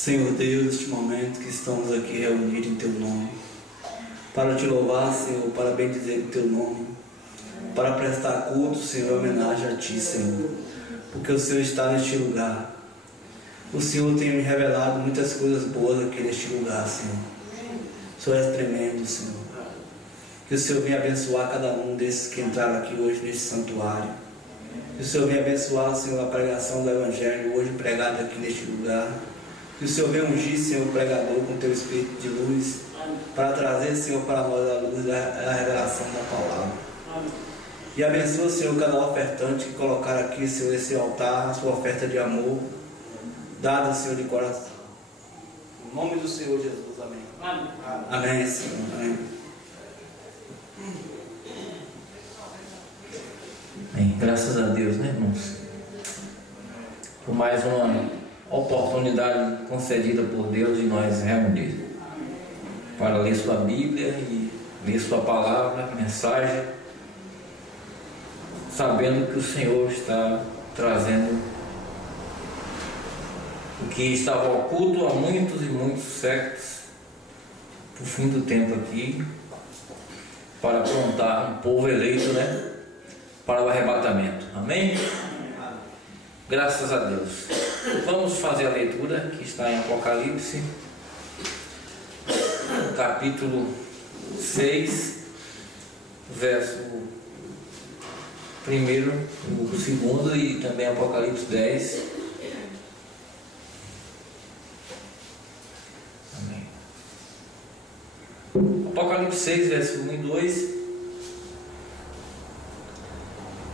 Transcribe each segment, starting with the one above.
Senhor Deus, neste momento que estamos aqui reunidos em Teu nome, para Te louvar, Senhor, para bendizer o Teu nome, para prestar culto, Senhor, homenagem a Ti, Senhor, porque o Senhor está neste lugar. O Senhor tem me revelado muitas coisas boas aqui neste lugar, Senhor. O Senhor é tremendo, Senhor. Que o Senhor venha abençoar cada um desses que entraram aqui hoje neste santuário. Que o Senhor venha abençoar, Senhor, a pregação do Evangelho hoje pregada aqui neste lugar. Que o Senhor venha ungir, Senhor, o pregador com Teu Espírito de luz, para trazer, Senhor, para nós a luz da revelação da palavra. E abençoa, Senhor, cada ofertante que colocar aqui, Senhor, esse altar, a sua oferta de amor, dada, Senhor, de coração. Em nome do Senhor Jesus, amém. Amém, Senhor. Amém. Bem, graças a Deus, né, irmãos? Por mais uma oportunidade concedida por Deus de nós reunir para ler sua Bíblia e ler sua palavra, mensagem, sabendo que o Senhor está trazendo o que estava oculto há muitos e muitos séculos para o fim do tempo aqui, para aprontar um povo eleito, né, para o arrebatamento. Amém? Graças a Deus. Vamos fazer a leitura que está em Apocalipse, capítulo 6, verso 1, o 2 e também Apocalipse 10. Amém. Apocalipse 6, verso 1 e 2.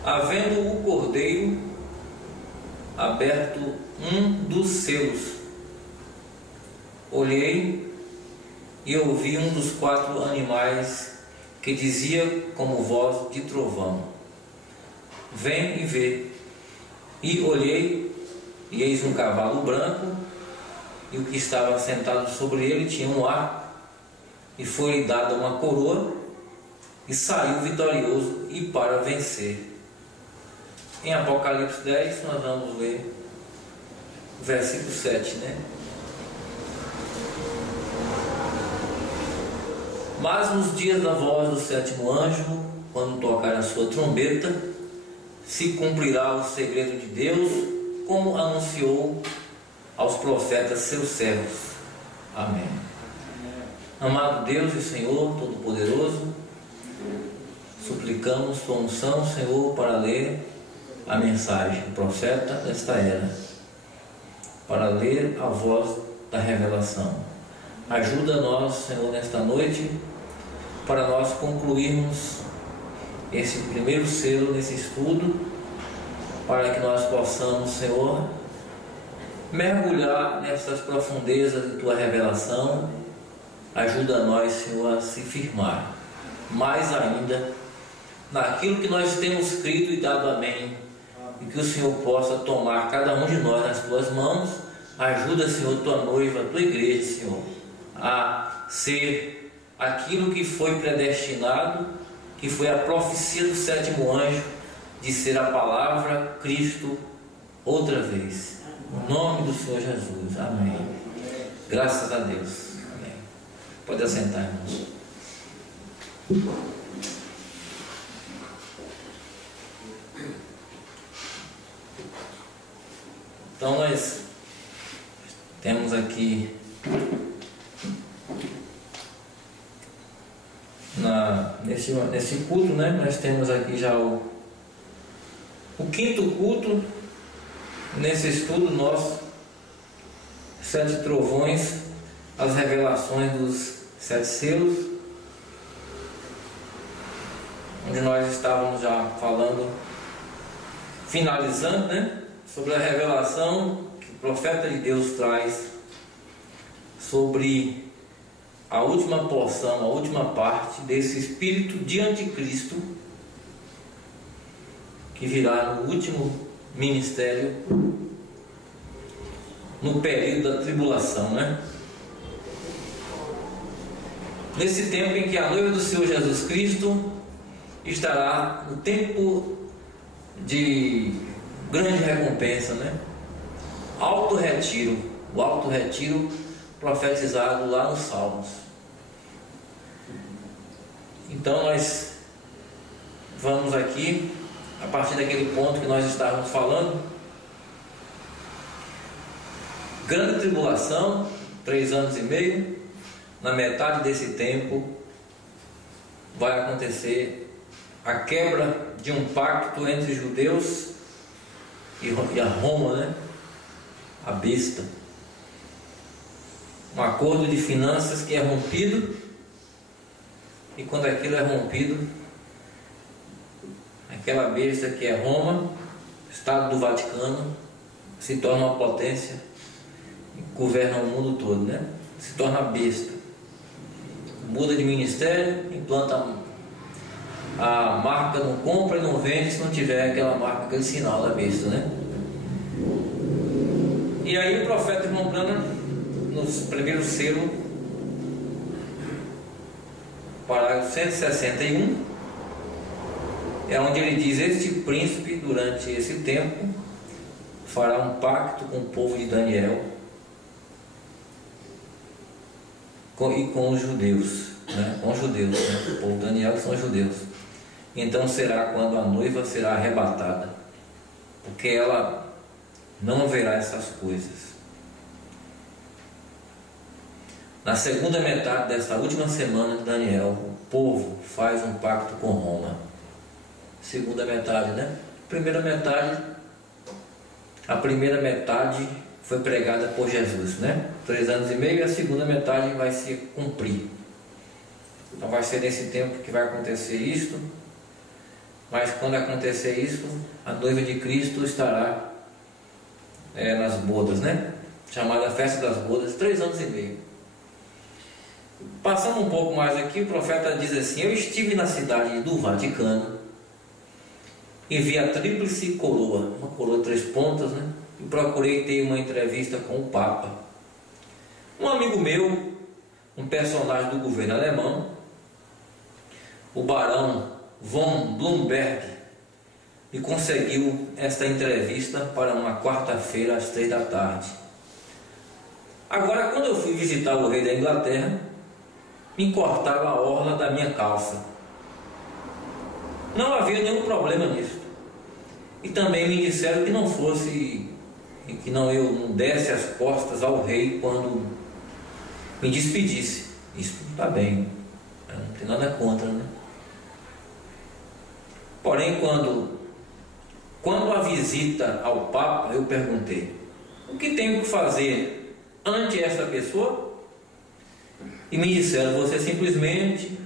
Havendo o cordeiro aberto um dos selos, olhei e ouvi um dos 4 animais que dizia como voz de trovão: vem e vê. E olhei, e eis um cavalo branco, e o que estava sentado sobre ele tinha um arco, e foi-lhe dada uma coroa, e saiu vitorioso e para vencer. Em Apocalipse 10 nós vamos ler o versículo 7, né? Mas nos dias da voz do 7º anjo, quando tocar a sua trombeta, se cumprirá o segredo de Deus, como anunciou aos profetas seus servos. Amém. Amado Deus e Senhor Todo-Poderoso, suplicamos tua unção, Senhor, para ler a mensagem do profeta desta era, para ler a voz da revelação. Ajuda nós, Senhor, nesta noite, para nós concluirmos esse primeiro selo nesse estudo, para que nós possamos, Senhor, mergulhar nessas profundezas de tua revelação. Ajuda nós, Senhor, a se firmar mais ainda naquilo que nós temos crido e dado amém. E que o Senhor possa tomar cada um de nós nas tuas mãos. Ajuda, Senhor, tua noiva, tua igreja, Senhor, a ser aquilo que foi predestinado, que foi a profecia do 7º anjo, de ser a palavra Cristo outra vez. No nome do Senhor Jesus. Amém. Graças a Deus. Amém. Pode assentar, irmãos. Então nós temos aqui nesse culto, né? Nós temos aqui já o 5º culto nesse estudo nosso, 7 trovões, as revelações dos 7 selos, onde nós estávamos já falando, finalizando, né, sobre a revelação que o profeta de Deus traz sobre a última porção, a última parte desse espírito de anticristo que virá no último ministério, no período da tribulação, né? Nesse tempo em que a noiva do Senhor Jesus Cristo estará no tempo de grande recompensa, né? Alto retiro, o alto retiro profetizado lá nos Salmos. Então nós vamos aqui, a partir daquele ponto que nós estávamos falando, grande tribulação, 3 anos e meio, na metade desse tempo vai acontecer a quebra de um pacto entre judeus e a Roma, né? A besta. Um acordo de finanças que é rompido, e quando aquilo é rompido, aquela besta que é Roma, Estado do Vaticano, se torna uma potência e governa o mundo todo, né? Se torna besta. Muda de ministério, implanta a marca, não compra e não vende se não tiver aquela marca, aquele sinal da besta, né? E aí o profeta irmão Branham, nos primeiros selos, parágrafo 161, é onde ele diz: este príncipe durante esse tempo fará um pacto com o povo de Daniel e com os judeus, né? Com os judeus, né? O povo de Daniel que são os judeus. Então será quando a noiva será arrebatada, porque ela não verá essas coisas. Na segunda metade desta última semana de Daniel, o povo faz um pacto com Roma. Segunda metade, né? A primeira metade foi pregada por Jesus, né? 3 anos e meio, e a segunda metade vai se cumprir. Então vai ser nesse tempo que vai acontecer isto. Mas quando acontecer isso, a noiva de Cristo estará nas bodas, né? Chamada Festa das Bodas, 3 anos e meio. Passando um pouco mais aqui, o profeta diz assim: eu estive na cidade do Vaticano e vi a tríplice coroa, uma coroa de 3 pontas, né? E procurei ter uma entrevista com o Papa. Um amigo meu, um personagem do governo alemão, o barão von Blumberg, e conseguiu esta entrevista para uma quarta-feira às 3 da tarde. Agora, quando eu fui visitar o rei da Inglaterra, me cortava a orla da minha calça. Não havia nenhum problema nisso. E também me disseram que não fosse, que eu não desse as costas ao rei quando me despedisse. Isso está bem, não tem nada contra, né? Porém, quando a visita ao Papa, eu perguntei: o que tenho que fazer ante esta pessoa? E me disseram: você simplesmente,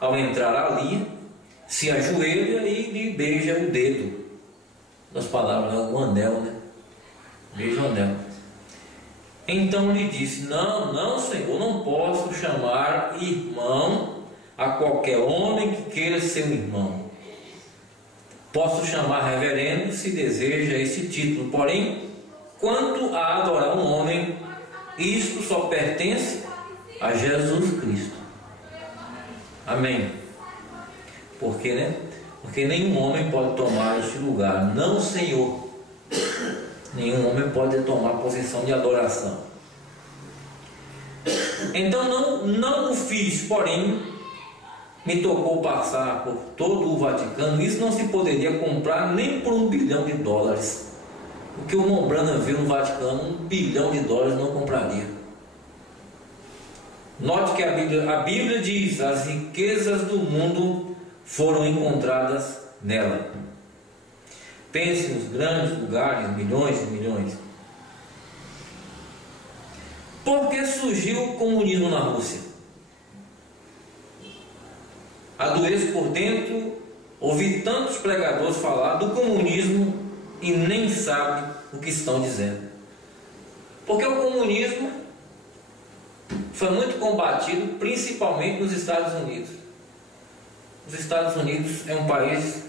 ao entrar ali, se ajoelha e lhe beija o dedo. Das palavras, o anel, né? Beija o anel. Então lhe disse: não, Senhor, não posso chamar irmão a qualquer homem que queira ser um irmão. Posso chamar reverendo se deseja esse título, porém, quanto a adorar um homem, isto só pertence a Jesus Cristo. Amém. Por quê, né? Porque nenhum homem pode tomar este lugar, não, Senhor. Nenhum homem pode tomar posição de adoração. Então não o fiz, porém me tocou passar por todo o Vaticano. Isso não se poderia comprar nem por $1 bilhão. O que o irmão Branham viu no Vaticano, $1 bilhão não compraria. Note que a Bíblia diz: as riquezas do mundo foram encontradas nela. Pense nos grandes lugares, milhões e milhões. Por que surgiu o comunismo na Rússia? Adoeço por dentro, ouvi tantos pregadores falar do comunismo e nem sabe o que estão dizendo. Porque o comunismo foi muito combatido, principalmente nos Estados Unidos. Os Estados Unidos é um país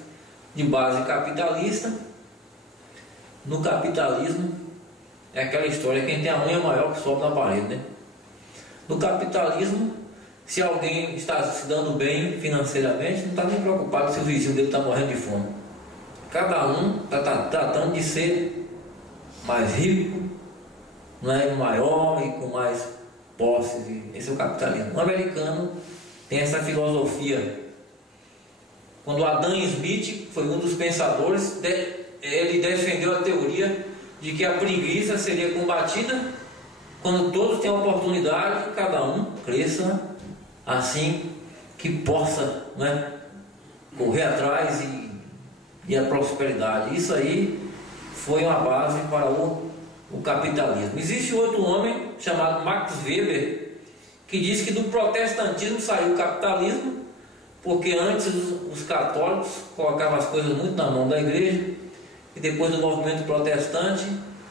de base capitalista. No capitalismo é aquela história: quem tem a unha maior que sobe na parede, né? No capitalismo, se alguém está se dando bem financeiramente, não está nem preocupado se o vizinho dele está morrendo de fome. Cada um está tratando de ser mais rico não é, maior e com mais posses. Esse é o capitalismo. O americano tem essa filosofia. Quando Adam Smith foi um dos pensadores, ele defendeu a teoria de que a preguiça seria combatida quando todos têm a oportunidade, cada um cresça assim que possa, né, correr atrás e a prosperidade. Isso aí foi uma base para o capitalismo. Existe outro homem chamado Max Weber que diz que do protestantismo saiu o capitalismo, porque antes os católicos colocavam as coisas muito na mão da igreja, e depois do movimento protestante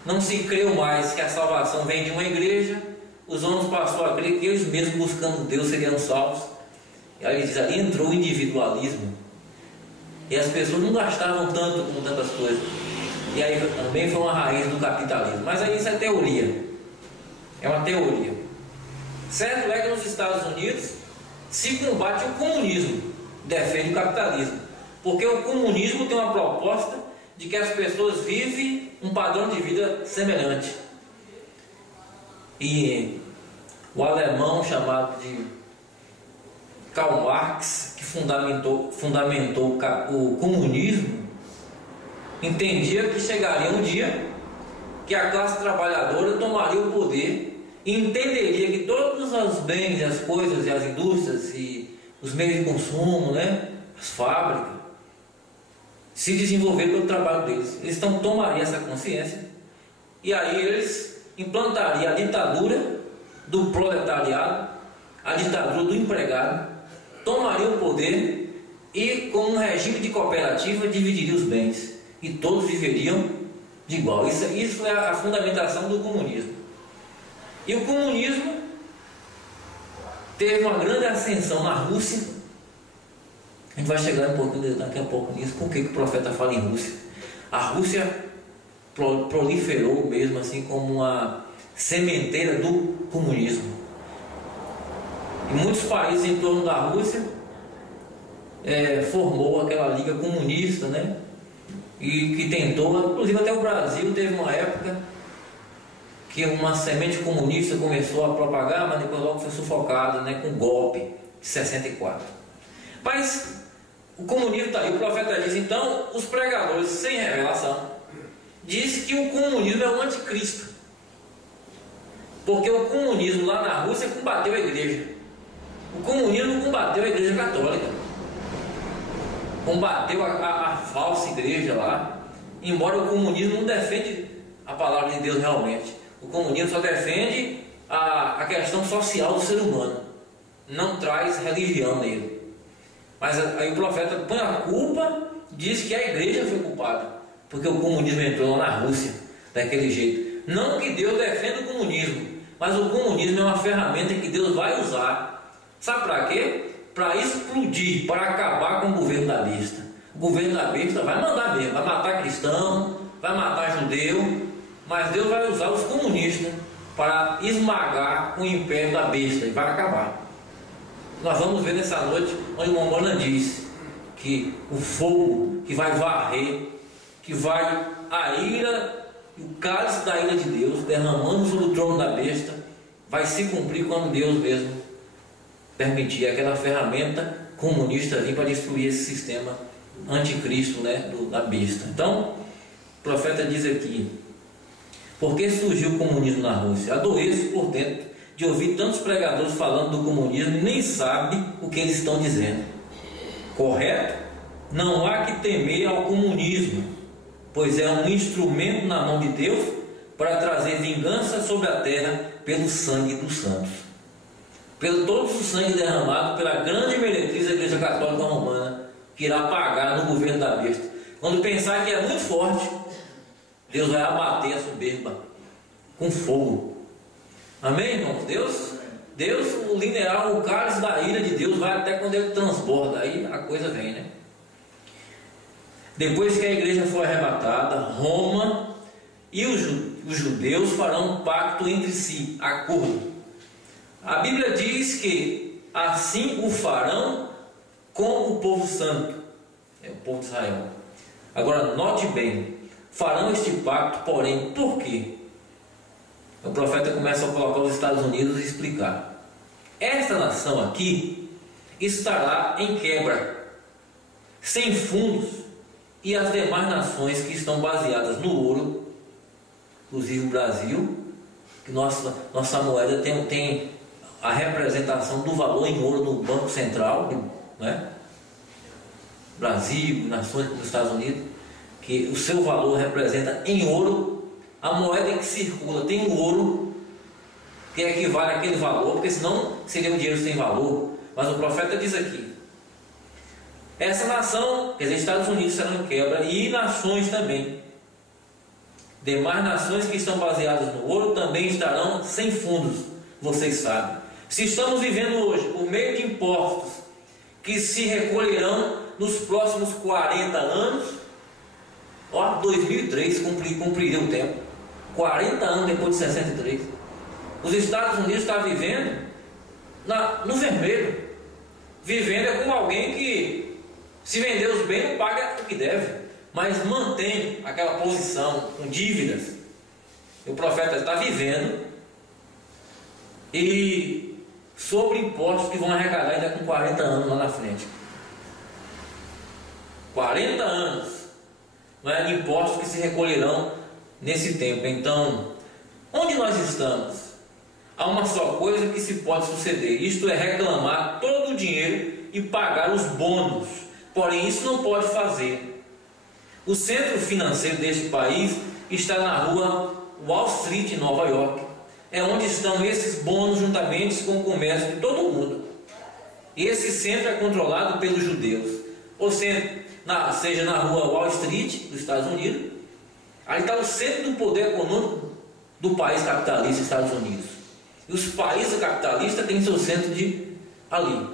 não se creu mais que a salvação vem de uma igreja. Os homens passaram a crer que eles mesmos, buscando Deus, seriam salvos. E aí ele diz, ali entrou o individualismo, e as pessoas não gastavam tanto com tantas coisas, e aí também foi uma raiz do capitalismo. Mas aí isso é teoria, é uma teoria. Certo é que nos Estados Unidos se combate o comunismo, defende o capitalismo, porque o comunismo tem uma proposta de que as pessoas vivem um padrão de vida semelhante. E o alemão chamado de Karl Marx, que fundamentou o comunismo, entendia que chegaria um dia que a classe trabalhadora tomaria o poder e entenderia que todos os bens, as coisas e as indústrias e os meios de consumo, né, as fábricas, se desenvolveram pelo trabalho deles. Eles então tomariam essa consciência e aí eles implantariam a ditadura do proletariado, a ditadura do empregado, tomariam o poder e, com um regime de cooperativa, dividiriam os bens e todos viveriam de igual. Isso é a fundamentação do comunismo. E o comunismo teve uma grande ascensão na Rússia. A gente vai chegar um pouquinho daqui a pouco nisso. Por que o profeta fala em Rússia? A Rússia proliferou mesmo assim como uma sementeira do comunismo. E muitos países em torno da Rússia formou aquela liga comunista, né? E que tentou, inclusive até o Brasil teve uma época que uma semente comunista começou a propagar, mas depois logo foi sufocada, né, com o golpe de 64. Mas o comunismo está aí. O profeta diz, então, os pregadores sem revelação dizem que o comunismo é o anticristo, porque o comunismo lá na Rússia combateu a igreja. O comunismo combateu a igreja católica, combateu a falsa igreja lá, embora o comunismo não defende a palavra de Deus realmente. O comunismo só defende a questão social do ser humano, não traz religião nele. Mas aí o profeta põe a culpa, diz que a igreja foi culpada, porque o comunismo entrou lá na Rússia daquele jeito. Não que Deus defenda o comunismo, mas o comunismo é uma ferramenta que Deus vai usar. Sabe para quê? Para explodir, para acabar com o governo da besta. O governo da besta vai mandar mesmo, vai matar cristão, vai matar judeu, mas Deus vai usar os comunistas para esmagar o império da besta e vai acabar. Nós vamos ver nessa noite onde Mombana diz que o fogo que vai varrer, que vai a ira, o cálice da ira de Deus derramando sobre o trono da besta, vai se cumprir quando Deus mesmo permitir aquela ferramenta comunista vir para destruir esse sistema anticristo, né, da besta. Então, o profeta diz aqui: por que surgiu o comunismo na Rússia? Adoeço por dentro de ouvir tantos pregadores falando do comunismo e nem sabe o que eles estão dizendo. Correto? Não há que temer ao comunismo, pois é um instrumento na mão de Deus para trazer vingança sobre a terra pelo sangue dos santos, pelo todo o sangue derramado pela grande meretriz da Igreja Católica Romana, que irá pagar no governo da besta. Quando pensar que é muito forte, Deus vai abater a soberba com fogo. Amém, irmãos? Deus, o linear, o cálice da ira de Deus vai até quando ele transborda, aí a coisa vem, né? Depois que a igreja for arrebatada, Roma e os judeus farão um pacto entre si, acordo. A Bíblia diz que assim o farão com o povo santo, o povo de Israel. Agora note bem, farão este pacto, porém, por quê? O profeta começa a colocar os Estados Unidos e explicar: esta nação aqui estará em quebra, sem fundos, e as demais nações que estão baseadas no ouro, inclusive o Brasil, que nossa moeda tem a representação do valor em ouro no Banco Central, né? Brasil, nações como os Estados Unidos, que o seu valor representa em ouro. A moeda que circula tem o ouro, que equivale àquele valor, porque senão seria um dinheiro sem valor. Mas o profeta diz aqui: essa nação, quer dizer, Estados Unidos, serão em quebra, e nações também. Demais nações que estão baseadas no ouro também estarão sem fundos, vocês sabem. Se estamos vivendo hoje por meio de impostos que se recolherão nos próximos 40 anos, ó, 2003 cumpriria o tempo, 40 anos depois de 63. Os Estados Unidos estão vivendo no vermelho, vivendo como alguém que, se vender os bens, não paga o que deve, mas mantém aquela posição com dívidas. O profeta está vivendo e sobre impostos que vão arrecadar ainda com 40 anos lá na frente. 40 anos, não é, de impostos que se recolherão nesse tempo. Então, onde nós estamos? Há uma só coisa que se pode suceder, isto é reclamar todo o dinheiro e pagar os bônus. Porém, isso não pode fazer. O centro financeiro deste país está na rua Wall Street, em Nova York. É onde estão esses bônus juntamente com o comércio de todo mundo. E esse centro é controlado pelos judeus. Ou seja, na rua Wall Street, dos Estados Unidos, aí está o centro do poder econômico do país capitalista, Estados Unidos. E os países capitalistas têm seu centro ali.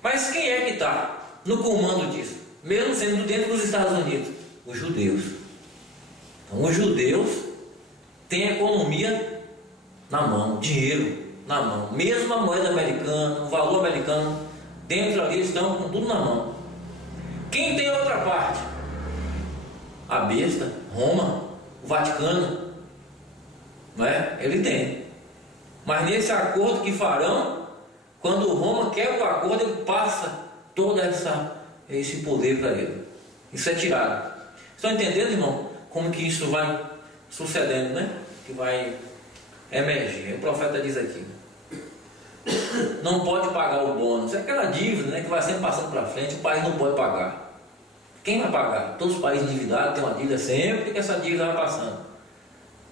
Mas quem é que está no comando disso? Mesmo sendo dentro dos Estados Unidos? Os judeus. Então, os judeus têm a economia na mão, dinheiro na mão. Mesmo a moeda americana, o valor americano, dentro ali estão com tudo na mão. Quem tem a outra parte? A besta, Roma, o Vaticano, não é? Ele tem. Mas nesse acordo que farão, quando Roma quebra o acordo, ele passa todo esse poder para ele. Isso é tirado. Estão entendendo, irmão, como que isso vai sucedendo, né? Que vai emergir. O profeta diz aqui: não pode pagar o bônus. É aquela dívida, né, que vai sempre passando para frente. O país não pode pagar. Quem vai pagar? Todos os países endividados têm uma dívida sempre, que essa dívida vai passando.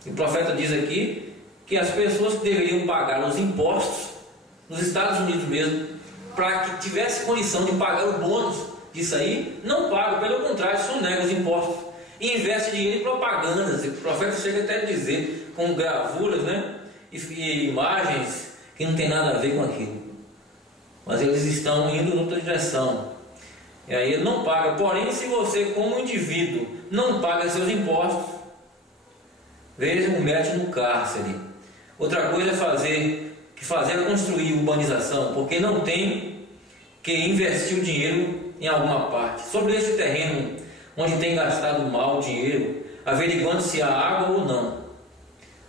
E o profeta diz aqui que as pessoas que deveriam pagar os impostos nos Estados Unidos mesmo, para que tivesse condição de pagar o bônus disso aí, não pagam, pelo contrário, sonegam os impostos e investe dinheiro em propagandas. O profeta chega até a dizer, com gravuras, né, e imagens que não tem nada a ver com aquilo, mas eles estão indo em outra direção. E aí ele não paga. Porém, se você, como indivíduo, não paga seus impostos, veja, o mete no cárcere. Outra coisa é fazer construir urbanização, porque não tem que investir o dinheiro em alguma parte. Sobre esse terreno onde tem gastado mal o dinheiro, averiguando se há água ou não.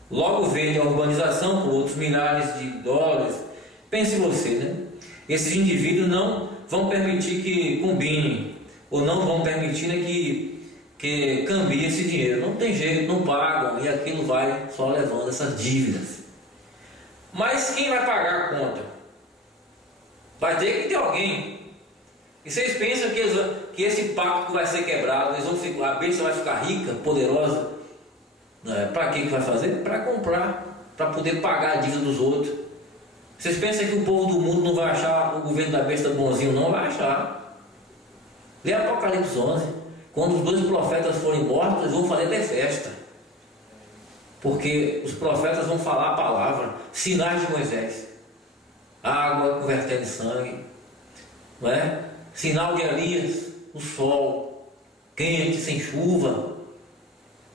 Logo vende a urbanização por outros milhares de dólares. Pense você, né? Esses indivíduos não vão permitir que combine, ou não vão permitir, né, que cambie esse dinheiro. Não tem jeito, não pagam, e aquilo vai só levando essas dívidas. Mas quem vai pagar a conta? Vai ter que ter alguém. E vocês pensam que esse pacto vai ser quebrado, a bênção vai ficar rica, poderosa? Para que vai fazer? Para comprar, para poder pagar a dívida dos outros. Vocês pensam que o povo do mundo não vai achar o governo da besta bonzinho? Não vai achar. Lê Apocalipse 11. Quando os 2 profetas forem mortos, eles vão fazer até festa. Porque os profetas vão falar a palavra, sinais de Moisés. Água convertendo em sangue, não é? Sinal de Elias, o sol quente, sem chuva,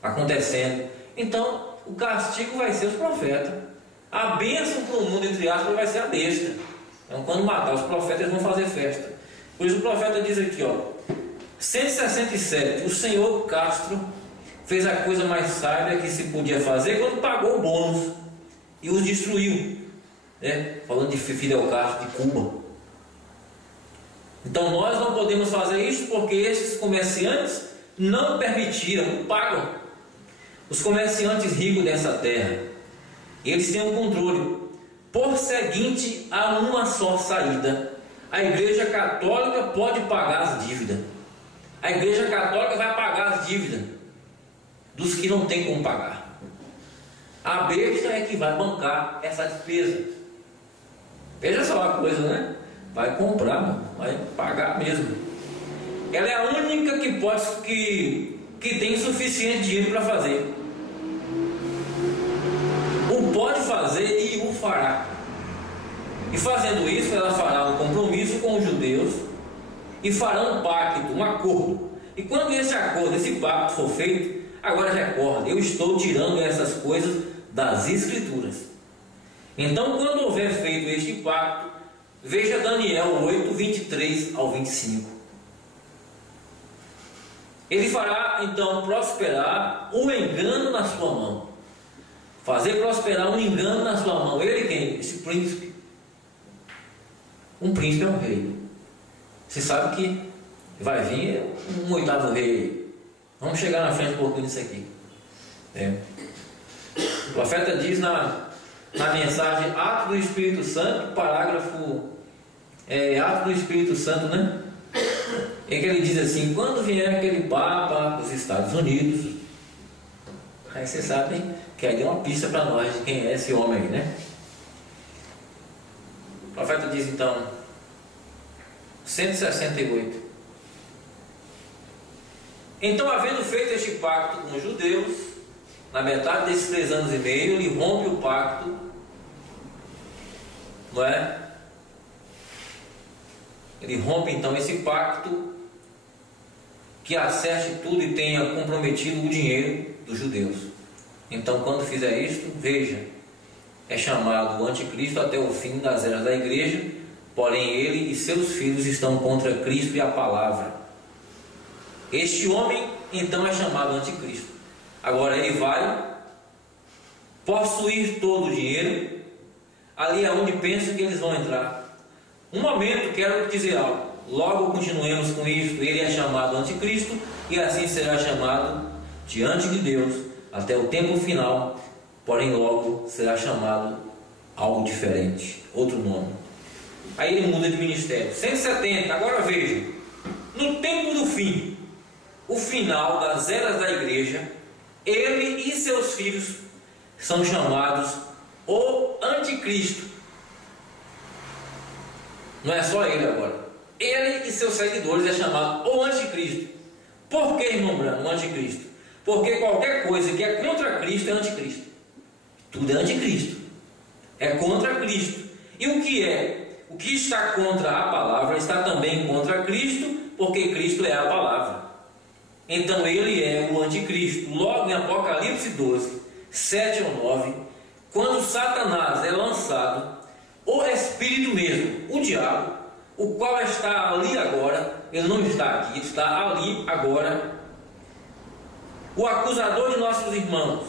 acontecendo. Então, o castigo vai ser os profetas. A bênção para o mundo, entre aspas, vai ser a besta. Então, quando matar os profetas, eles vão fazer festa. Por isso o profeta diz aqui, ó, 167, o senhor Castro fez a coisa mais sábia que se podia fazer quando pagou o bônus. e os destruiu, né? Falando de Fidel Castro, de Cuba. Então nós não podemos fazer isso porque esses comerciantes não permitiram, não pagam. Os comerciantes ricos dessa terra, eles têm o controle. Por seguinte, há uma só saída. A Igreja Católica pode pagar as dívidas. A Igreja Católica vai pagar as dívidas dos que não tem como pagar. A besta é que vai bancar essa despesa. Veja só a coisa, né? Vai comprar, mano. Vai pagar mesmo. Ela é a única que pode, que tem suficiente dinheiro para fazer. O pode fazer e o fará. E fazendo isso, ela fará um compromisso com os judeus e fará um pacto, um acordo. E quando esse acordo, esse pacto for feito, agora recorda, eu estou tirando essas coisas das Escrituras. Então, quando houver feito este pacto, veja Daniel 8, 23 ao 25. Ele fará então prosperar o engano na sua mão. Fazer prosperar um engano na sua mão. Ele quem? Esse príncipe. Um príncipe é um rei. Você sabe que vai vir um oitavo rei. Vamos chegar na frente um pouquinho disso aqui. O profeta diz na mensagem Atos do Espírito Santo, parágrafo Atos do Espírito Santo, né? É que ele diz assim: quando vier aquele Papa dos Estados Unidos, aí vocês sabem que aí deu uma pista para nós de quem é esse homem aí, né? O profeta diz então, 168. Então, havendo feito este pacto com os judeus, na metade desses 3 anos e meio, ele rompe o pacto, não é? Ele rompe então esse pacto que acerte tudo e tenha comprometido o dinheiro dos judeus. Então, quando fizer isto, veja, é chamado o anticristo até o fim das eras da igreja, porém ele e seus filhos estão contra Cristo e a palavra. Este homem então é chamado anticristo. Agora ele vai possuir todo o dinheiro, ali é onde pensam que eles vão entrar. Um momento, quero dizer algo, logo continuemos com isso. Ele é chamado anticristo e assim será chamado diante de Deus até o tempo final, porém logo será chamado algo diferente, outro nome. Aí ele muda de ministério. 170, agora veja, no tempo do fim, o final das eras da igreja, ele e seus filhos são chamados o anticristo. Não é só ele agora. Ele e seus seguidores é chamado o anticristo. Por que, irmão Branco, o anticristo? Porque qualquer coisa que é contra Cristo é anticristo. Tudo é anticristo. É contra Cristo. E o que é? O que está contra a palavra está também contra Cristo, porque Cristo é a palavra. Então ele é o anticristo. Logo em Apocalipse 12, 7 ou 9, quando Satanás é lançado, o Espírito mesmo, o diabo, o qual está ali agora, ele não está aqui, ele está ali agora, o acusador de nossos irmãos.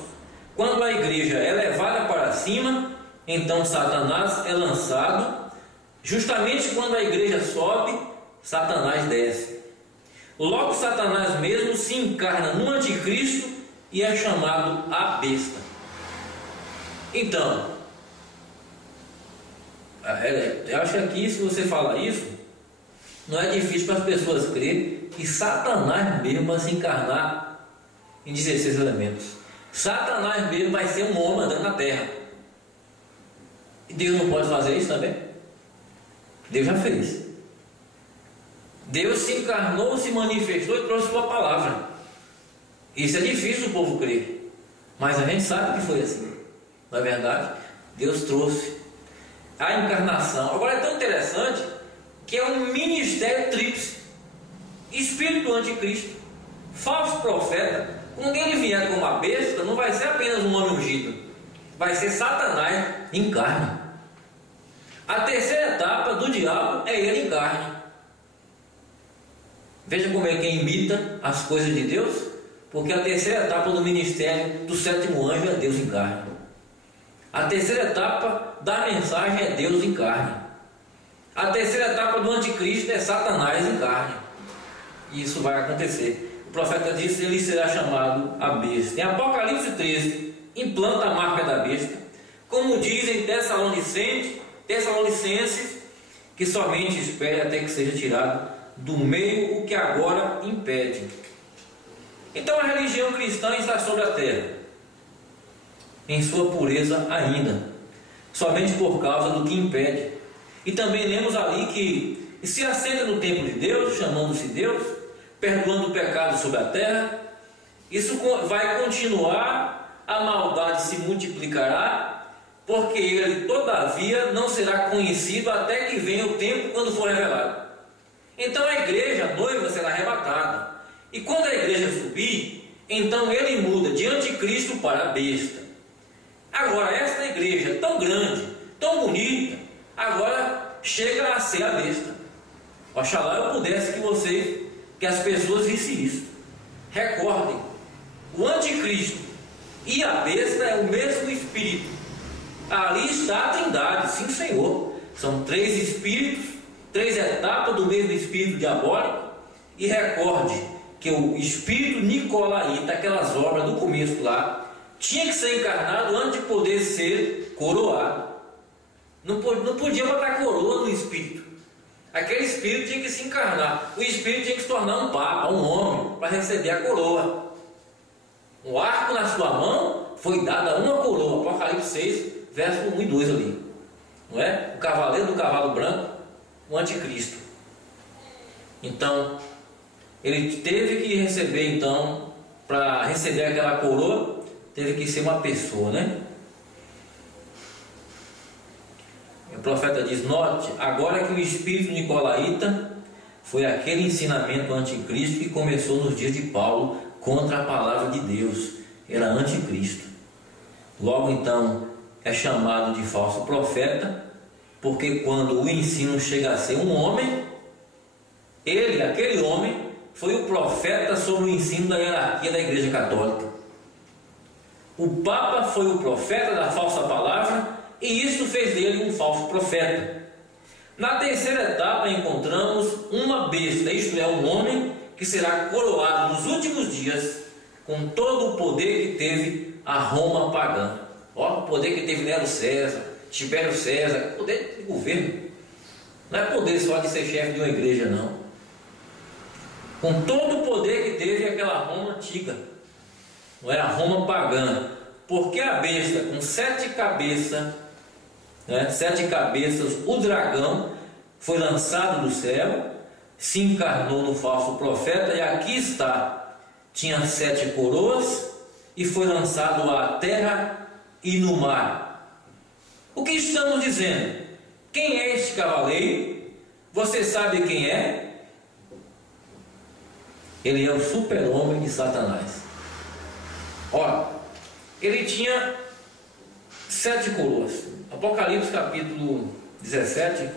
Quando a igreja é levada para cima, então Satanás é lançado. Justamente quando a igreja sobe, Satanás desce. Logo Satanás mesmo se encarna no anticristo e é chamado a besta. Então, eu acho que aqui, se você falar isso, não é difícil para as pessoas crer que Satanás mesmo vai se encarnar em 16 elementos. Satanás mesmo vai ser um homem andando na terra. E Deus não pode fazer isso também? Deus já fez. Deus se encarnou, se manifestou e trouxe sua palavra. Isso é difícil o povo crer, mas a gente sabe que foi assim. Na verdade, Deus trouxe a encarnação. Agora é tão interessante que é um ministério tríplice: espírito do anticristo, falso profeta. Quando ele vier como uma besta, não vai ser apenas um homem ungido, vai ser Satanás em carne. A terceira etapa do diabo é ele em carne. Veja como é que imita as coisas de Deus, porque a terceira etapa do ministério do sétimo anjo é Deus em carne. A terceira etapa da mensagem é Deus em carne. A terceira etapa do anticristo é Satanás em carne. E isso vai acontecer. O profeta disse que ele será chamado a besta. Em Apocalipse 13, implanta a marca da besta. Como dizem Tessalonicenses, que somente espere até que seja tirado do meio o que agora impede. Então a religião cristã está sobre a terra, em sua pureza ainda, somente por causa do que impede. E também lemos ali que se assenta no templo de Deus, chamando-se Deus, perdoando o pecado sobre a terra. Isso vai continuar, a maldade se multiplicará, porque ele todavia não será conhecido até que venha o tempo quando for revelado. Então a igreja, a noiva, será arrebatada. E quando a igreja subir, então ele muda de anticristo para a besta. Agora esta igreja tão grande, tão bonita, agora chega a ser a besta. Oxalá eu pudesse que as pessoas vissem isso. Recordem, o anticristo e a besta é o mesmo espírito. Ali está a trindade, sim Senhor. São 3 espíritos, 3 etapas do mesmo espírito diabólico. E recorde que o espírito nicolaíta, aquelas obras do começo lá, tinha que ser encarnado antes de poder ser coroado. Não podia botar coroa no espírito. Aquele espírito tinha que se encarnar. O espírito tinha que se tornar um papa, um homem, para receber a coroa. Um arco na sua mão foi dada uma coroa. Apocalipse 6, verso 1 e 2 ali. Não é? O cavaleiro do cavalo branco, o anticristo. Então, ele teve que receber, então, para receber aquela coroa, teve que ser uma pessoa, né? O profeta diz: note, agora que o espírito nicolaíta foi aquele ensinamento anticristo que começou nos dias de Paulo contra a palavra de Deus, era anticristo. Logo então é chamado de falso profeta, porque quando o ensino chega a ser um homem, aquele homem, foi o profeta sobre o ensino da hierarquia da Igreja Católica. O Papa foi o profeta da falsa palavra, e isso fez dele um falso profeta. Na terceira etapa encontramos uma besta, isto é, um homem que será coroado nos últimos dias com todo o poder que teve a Roma pagã. Ó, o poder que teve Nero César, Tibério César, poder de governo. Não é poder só de ser chefe de uma igreja, não. Com todo o poder que teve aquela Roma antiga, não era a Roma pagã, porque a besta com 7 cabeças, 7 cabeças, o dragão, foi lançado do céu, se encarnou no falso profeta, e aqui está, tinha 7 coroas, e foi lançado à terra e no mar. O que estamos dizendo? Quem é este cavaleiro? Você sabe quem é? Ele é o super-homem de Satanás. Ora, ele tinha 7 coroas. Apocalipse capítulo 17,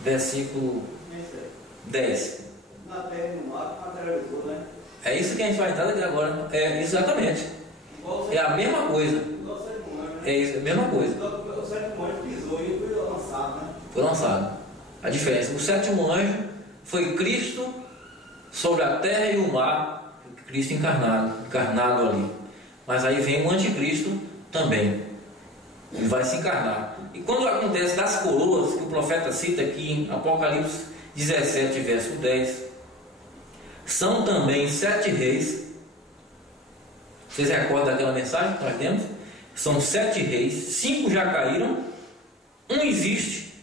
versículo 10. Na terra e no mar, materializou, né? É isso que a gente vai entrar aqui agora. É exatamente. É a mesma coisa. É isso, é a mesma coisa. O sétimo anjo pisou e foi lançado, né? Foi lançado. A diferença: o sétimo anjo foi Cristo sobre a terra e o mar, Cristo encarnado ali. Mas aí vem o anticristo também. Ele vai se encarnar. E quando acontece das coroas, que o profeta cita aqui em Apocalipse 17, verso 10, são também 7 reis. Vocês recordam daquela mensagem que nós demos? São 7 reis, 5 já caíram, um existe,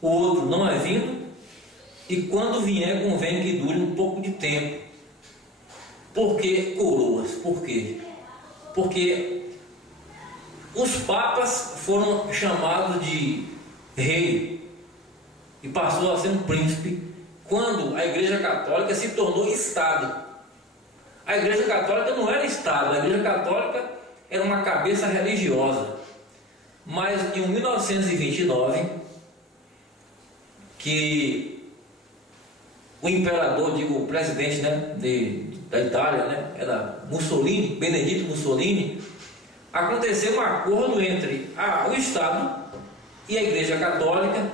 o outro não é vindo, e quando vier convém que dure um pouco de tempo. Por que coroas? Por quê? Porque os papas foram chamados de rei e passou a ser um príncipe quando a Igreja Católica se tornou Estado. A Igreja Católica não era Estado, a Igreja Católica era uma cabeça religiosa. Mas em 1929, que o imperador, o presidente, da Itália, era Mussolini, Benedito Mussolini, aconteceu um acordo entre o Estado e a Igreja Católica,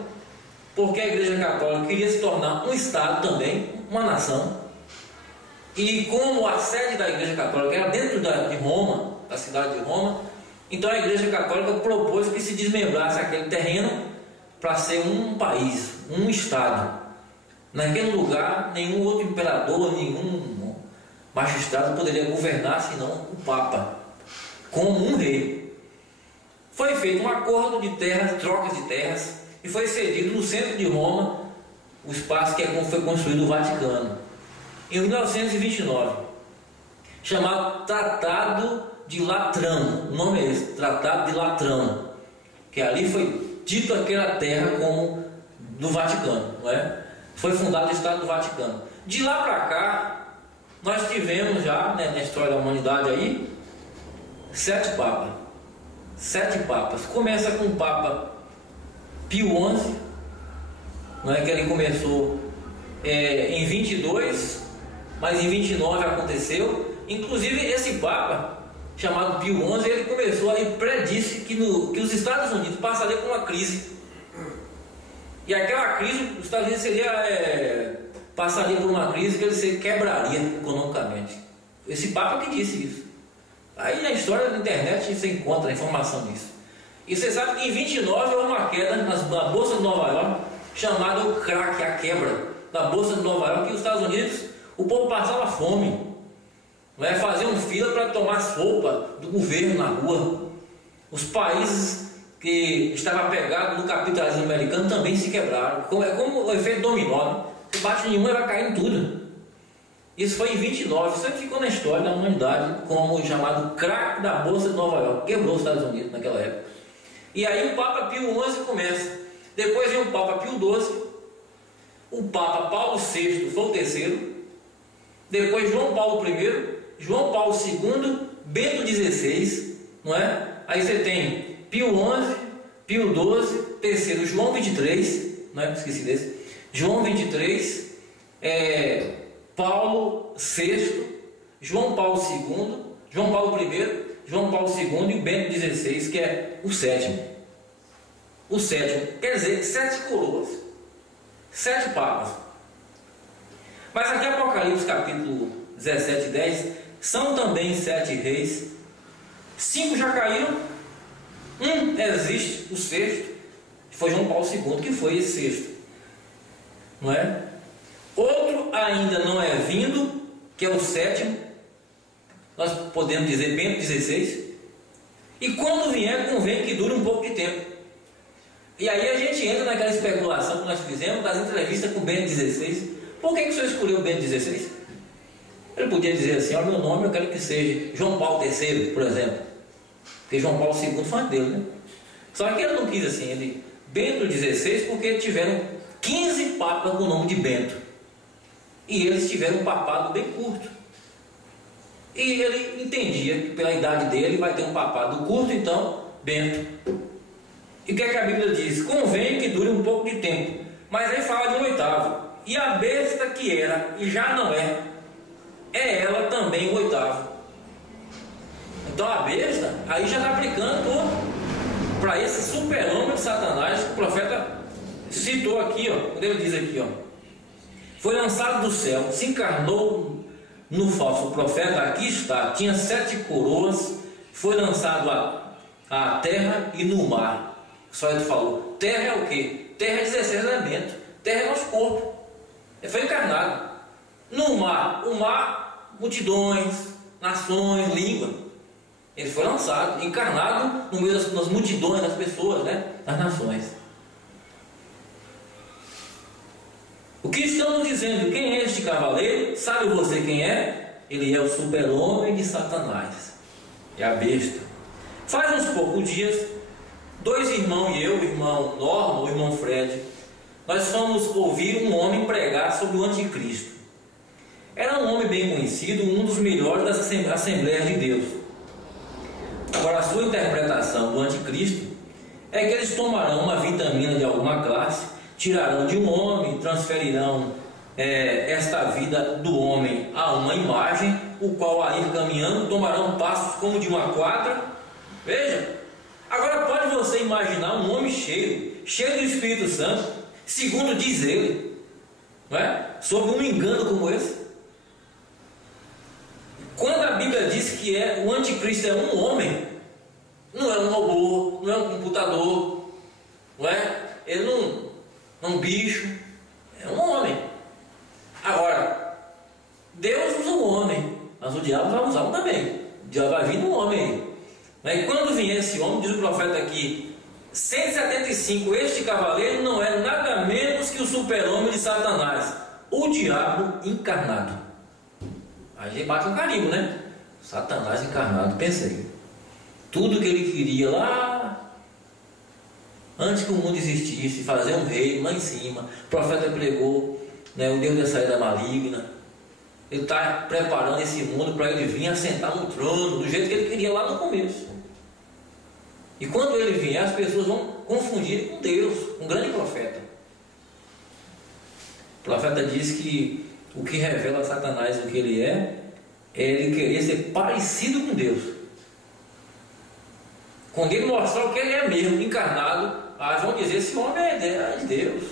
porque a Igreja Católica queria se tornar um Estado também, uma nação, e como a sede da Igreja Católica era dentro de Roma, da cidade de Roma, então a Igreja Católica propôs que se desmembrasse aquele terreno para ser um país, um Estado. Naquele lugar, nenhum outro imperador, nenhum magistrado poderia governar senão o Papa, como um rei. Foi feito um acordo de terras, trocas de terras, e foi cedido no centro de Roma o espaço que foi construído o Vaticano, em 1929, chamado Tratado de Latrão. O nome é esse, Tratado de Latrão, que ali foi dito aquela terra como do Vaticano, não é? Foi fundado o Estado do Vaticano. De lá para cá, nós tivemos já, né, na história da humanidade aí, 7 papas. 7 papas. Começa com o Papa Pio XI, não é, que ele começou em 22, mas em 29 aconteceu. Inclusive esse Papa, chamado Pio XI, ele começou e predisse que os Estados Unidos passariam por uma crise. E aquela crise, os Estados Unidos passaria por uma crise que ele se quebraria economicamente. Esse Papa que disse isso. Aí na história da internet você encontra a informação disso. E você sabe que em 29 houve uma queda na Bolsa de Nova York, chamada o crack, a quebra da Bolsa de Nova York, que os Estados Unidos, o povo passava fome. Faziam fila para tomar sopa do governo na rua. Os países que estavam apegados no capitalismo americano também se quebraram. É como o efeito dominó, né? Se bate em uma, vai cair em tudo. Isso foi em 29, isso ficou na história da humanidade como o chamado crack da Bolsa de Nova York. Quebrou os Estados Unidos naquela época. E aí o Papa Pio XI começa. Depois vem o Papa Pio XII, o Papa Paulo VI foi o terceiro, depois João Paulo I, João Paulo II, Bento XVI, não é? Aí você tem Pio XI, Pio XII, terceiro João XXIII, não é? Esqueci desse. João XXIII, Paulo VI, João Paulo II, João Paulo I, João Paulo II e o Bento XVI, que é o sétimo. O sétimo, quer dizer, 7 coroas, 7 papas. Mas aqui Apocalipse capítulo 17 e 10 são também 7 reis. 5 já caíram, um existe, o sexto, que foi João Paulo II, que foi esse sexto, não é? Outro ainda não é vindo, que é o sétimo, nós podemos dizer Bento XVI, e quando vier convém que dure um pouco de tempo. E aí a gente entra naquela especulação que nós fizemos das entrevistas com Bento XVI. Por que o senhor escolheu o Bento XVI? Ele podia dizer assim: olha, meu nome eu quero que seja João Paulo III, por exemplo, porque João Paulo II foi dele, né? Só que ele não quis assim, ele Bento XVI, porque tiveram 15 papas com o nome de Bento, e eles tiveram um papado bem curto, e ele entendia que pela idade dele vai ter um papado curto, então Bento. E o que é que a Bíblia diz? Convém que dure um pouco de tempo, mas aí fala de um oitavo, e a besta que era e já não é ela também o oitavo. Então a besta aí já está aplicando para esse super-homem de Satanás que o profeta citou aqui, ó, quando ele diz aqui, ó, foi lançado do céu, se encarnou no falso profeta, aqui está, tinha 7 coroas, foi lançado à terra e no mar. Só ele falou, terra é o quê? Terra é 16 elementos, terra é nosso corpo, ele foi encarnado. No mar, o mar, multidões, nações, língua. Ele foi lançado, encarnado no meio das multidões, das pessoas, né? Das nações. O que estamos dizendo? Quem é este cavaleiro? Sabe você quem é? Ele é o super-homem de Satanás. É a besta. Faz uns poucos dias, 2 irmãos e eu, o irmão Norma, o irmão Fred, nós fomos ouvir um homem pregar sobre o anticristo. Era um homem bem conhecido, um dos melhores das Assembleias de Deus. Agora, a sua interpretação do anticristo é que eles tomarão uma vitamina de alguma classe, tirarão de um homem, transferirão esta vida do homem a uma imagem, o qual a ir caminhando, tomarão passos como de uma quadra, Veja, agora pode você imaginar um homem cheio do Espírito Santo, segundo diz ele, não é? Sobre um engano como esse. Quando a Bíblia diz que o anticristo é um homem, não é um robô, não é um computador, não é? Ele não é um bicho, é um homem. Agora, Deus usa um homem, mas o diabo vai usar um também. O diabo vai vir um homem aí. E quando vier esse homem, diz o profeta aqui, 175, este cavaleiro não é nada menos que o super-homem de Satanás, o diabo encarnado. Aí ele bate um carimbo, né? Satanás encarnado, pensei. Tudo que ele queria lá, antes que o mundo existisse, fazer um reino lá em cima, o profeta pregou, né, o Deus da saída maligna. Ele está preparando esse mundo para ele vir assentar no trono, do jeito que ele queria lá no começo. E quando ele vier, as pessoas vão confundir com Deus, um grande profeta. O profeta diz que o que revela a Satanás o que ele ele querer ser parecido com Deus. Quando ele mostrar o que ele é mesmo, encarnado, vão dizer: esse homem é de Deus,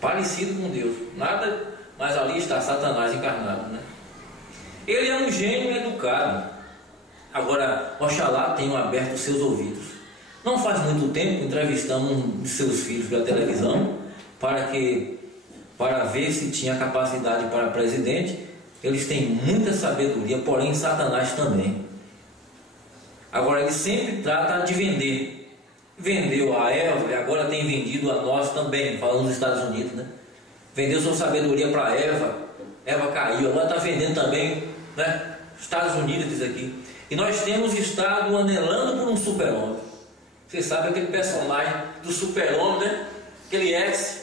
parecido com Deus. Nada, mas ali está Satanás encarnado, né? Ele é um gênio educado. Agora, oxalá tenham aberto os seus ouvidos. Não faz muito tempo entrevistamos um de seus filhos pela televisão para ver se tinha capacidade para presidente. Eles têm muita sabedoria, porém Satanás também. Agora ele sempre trata de vender. Vendeu a Eva e agora tem vendido a nós também, falando dos Estados Unidos, né? Vendeu sua sabedoria para Eva. Eva caiu, agora está vendendo também, né? Estados Unidos diz aqui. E nós temos estado anelando por um super-homem. Você sabe aquele personagem do super-homem, né? Aquele S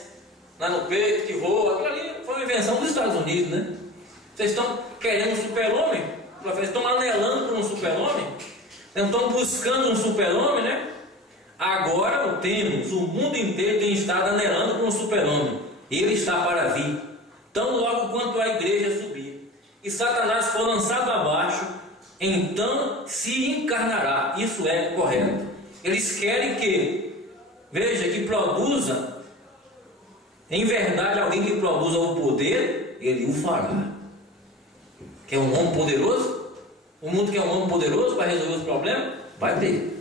lá no peito que voa. Aquilo ali foi uma invenção dos Estados Unidos, né? Vocês estão querendo um super-homem? Vocês estão anelando por um super-homem? Estão buscando um super-homem, né? Agora o mundo inteiro tem estado anelando por um super-homem. Ele está para vir, tão logo quanto a igreja subir e Satanás for lançado abaixo, então se encarnará. Isso é correto. Eles querem que produza, em verdade, alguém que produza o poder, ele o fará. Quer um homem poderoso? O mundo quer um homem poderoso para resolver os problemas? Vai ter.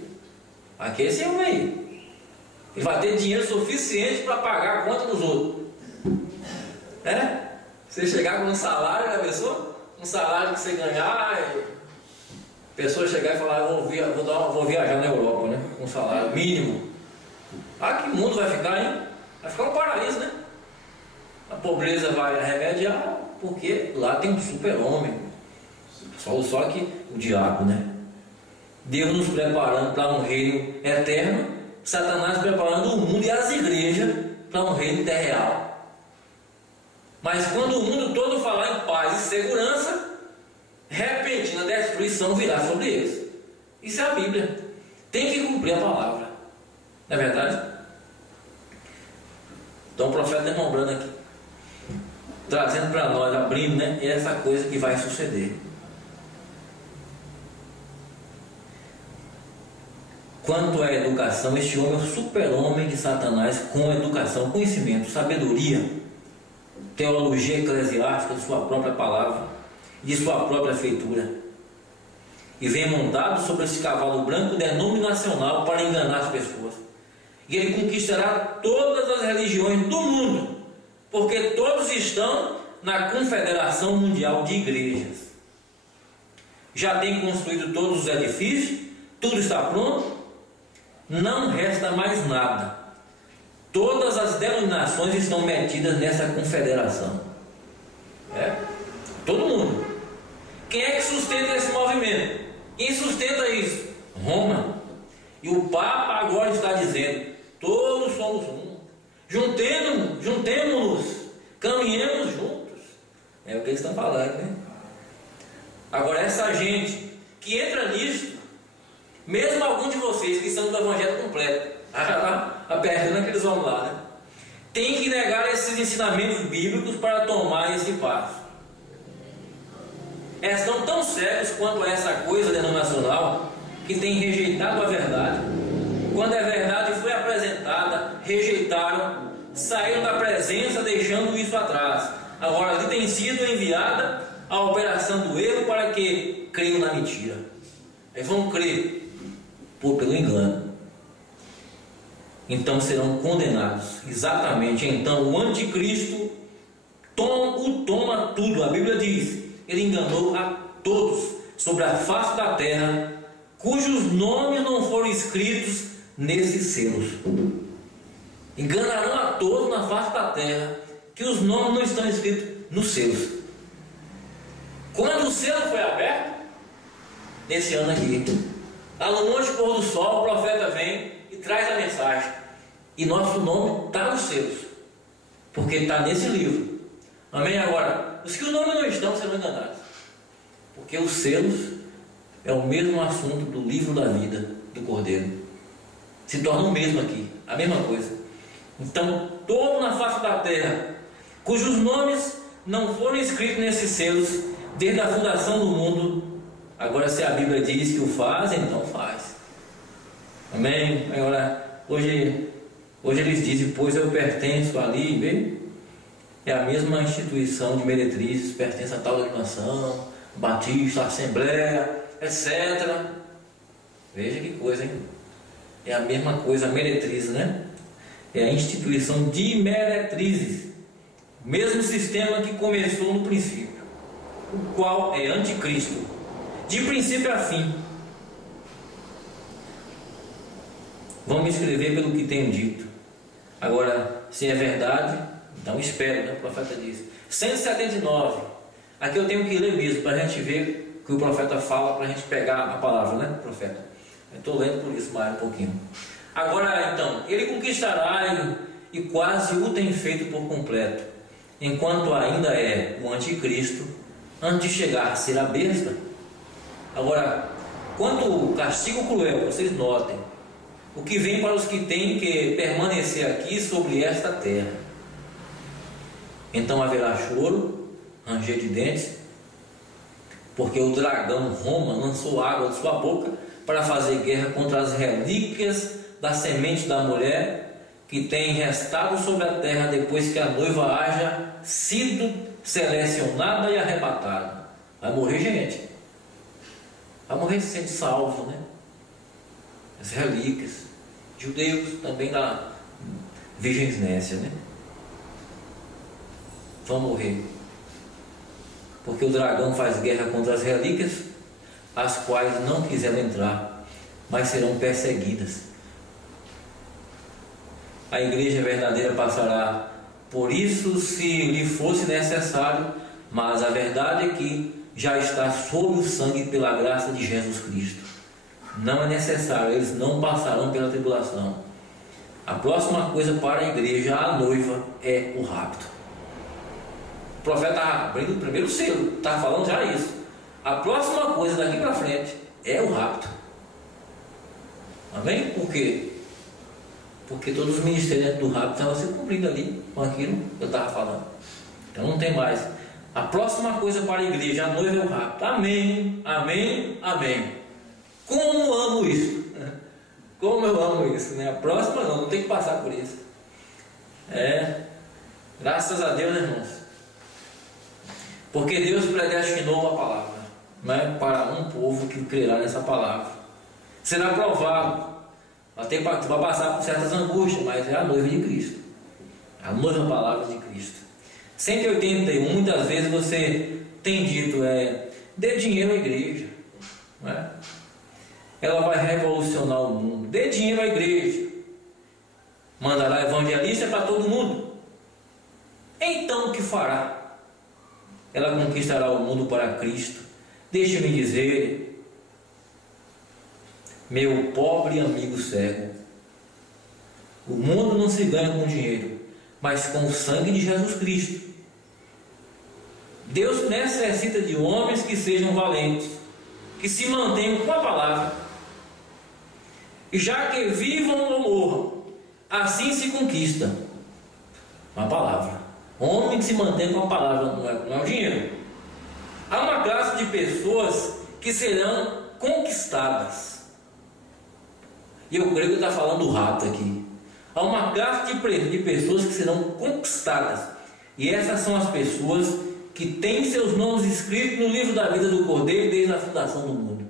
Aqui é esse homem aí. Ele vai ter dinheiro suficiente para pagar a conta dos outros. Você chegar com um salário da pessoa, um salário que você ganhar, a pessoa chegar e falar: vou viajar na Europa, né? Com um salário mínimo. Que mundo vai ficar, hein? Vai ficar um paraíso, né? A pobreza vai remediar, porque lá tem um super-homem. Só que o diabo, né? Deus nos preparando para um reino eterno, Satanás preparando o mundo e as igrejas para um reino terrenal. Mas quando o mundo todo falar em paz e segurança, repentina destruição virá sobre eles. Isso é a Bíblia. Tem que cumprir a palavra. Não é verdade? Então o profeta está lembrando aqui, trazendo para nós, abrindo, né, essa coisa que vai suceder. Quanto à educação, este homem é o super-homem de Satanás, com educação, conhecimento, sabedoria, teologia eclesiástica de sua própria palavra, de sua própria feitura, e vem montado sobre esse cavalo branco denominacional para enganar as pessoas. E ele conquistará todas as religiões do mundo, porque todos estão na Confederação Mundial de Igrejas. Já tem construído todos os edifícios, tudo está pronto, não resta mais nada. Todas as denominações estão metidas nessa confederação. Todo mundo. Quem é que sustenta esse movimento? Quem sustenta isso? Roma. E o Papa agora está dizendo: todos somos um. Juntemo-nos, caminhemos juntos. É o que eles estão falando, né? Agora, essa gente que entra nisso, mesmo alguns de vocês que são do Evangelho completo, apertando aqueles vão lá, né? Tem que negar esses ensinamentos bíblicos para tomar esse passo. Eles estão tão cegos quanto a essa coisa denominacional, que que têm rejeitado a verdade. Quando a verdade foi apresentada, rejeitaram, saíram da presença deixando isso atrás. Agora lhe tem sido enviada a operação do erro para que creiam na mentira. Eles vão crer pelo engano. Então serão condenados. Exatamente. Então o anticristo toma tudo. A Bíblia diz: ele enganou a todos sobre a face da terra, cujos nomes não foram escritos nesses selos. Enganarão a todos na face da terra, que os nomes não estão escritos nos selos. Quando o selo foi aberto, nesse ano aqui, lá no Monte Pôr do Sol, o profeta vem e traz a mensagem, e nosso nome está nos selos, porque está nesse livro. Amém? Agora, os que o nome não estão serão enganados, porque os selos é o mesmo assunto do livro da vida do Cordeiro. Se torna o mesmo aqui, a mesma coisa. Então, todo na face da terra, cujos nomes não foram escritos nesses selos desde a fundação do mundo. Agora, se a Bíblia diz que o faz, então faz. Amém? Agora, hoje eles dizem: pois eu pertenço ali, vê? É a mesma instituição de meretrizes, pertence a tal denominação, batista, assembleia, etc. Veja que coisa, hein? É a mesma coisa, a meretriz, né? É a instituição de meretrizes, mesmo sistema que começou no princípio, o qual é anticristo, de princípio a fim. Vamos escrever pelo que tenho dito. Agora, se é verdade, então espero, né? O profeta diz. 179. Aqui eu tenho que ler mesmo, para a gente ver o que o profeta fala, para a gente pegar a palavra, né, profeta? Eu estou lendo por isso mais um pouquinho. Agora, então, ele conquistará e quase o tem feito por completo, enquanto ainda é o anticristo, antes de chegar a ser a besta. Agora, quanto o castigo cruel, vocês notem, o que vem para os que têm que permanecer aqui sobre esta terra. Então haverá choro, ranger de dentes, porque o dragão Roma lançou água de sua boca para fazer guerra contra as relíquias da semente da mulher que tem restado sobre a terra depois que a noiva haja sido selecionada e arrebatada. Vai morrer gente, vai morrer gente salvo, né? As relíquias, judeus também da Virgem Nécia, né? Vão morrer, porque o dragão faz guerra contra as relíquias, as quais não quiseram entrar, mas serão perseguidas. A igreja verdadeira passará por isso, se lhe fosse necessário, mas a verdade é que já está sob o sangue pela graça de Jesus Cristo. Não é necessário, eles não passarão pela tribulação. A próxima coisa para a igreja, a noiva, é o rapto. O profeta está abrindo o primeiro selo, está falando já isso. A próxima coisa daqui para frente é o rapto. Amém? Por quê? Porque todos os ministérios do rapto estavam se cumprindo ali com aquilo que eu estava falando. Então não tem mais. A próxima coisa para a igreja, a noiva, é o rapto. Amém, amém, amém. Como amo isso? Como eu amo isso, né? A próxima não tem que passar por isso. Graças a Deus, irmãos. Porque Deus predestinou a palavra, né, para um povo que crerá nessa palavra. Será provado, vai passar por certas angústias, mas é a noiva de Cristo, a noiva palavra de Cristo. 181, muitas vezes você tem dito, dê dinheiro à igreja, né? Ela vai revolucionar o mundo. Dê dinheiro à igreja, mandará evangelista para todo mundo. Então o que fará? Ela conquistará o mundo para Cristo. Deixe-me dizer, meu pobre amigo cego, o mundo não se ganha com dinheiro, mas com o sangue de Jesus Cristo. Deus necessita de homens que sejam valentes, que se mantenham com a palavra, e já que vivam ou morram, assim se conquista a palavra. Homem que se mantém com a palavra, não é o dinheiro. Há uma classe de pessoas que serão conquistadas. E eu creio que está falando do rato aqui. Há uma classe de pessoas que serão conquistadas. E essas são as pessoas que têm seus nomes escritos no livro da vida do Cordeiro desde a fundação do mundo.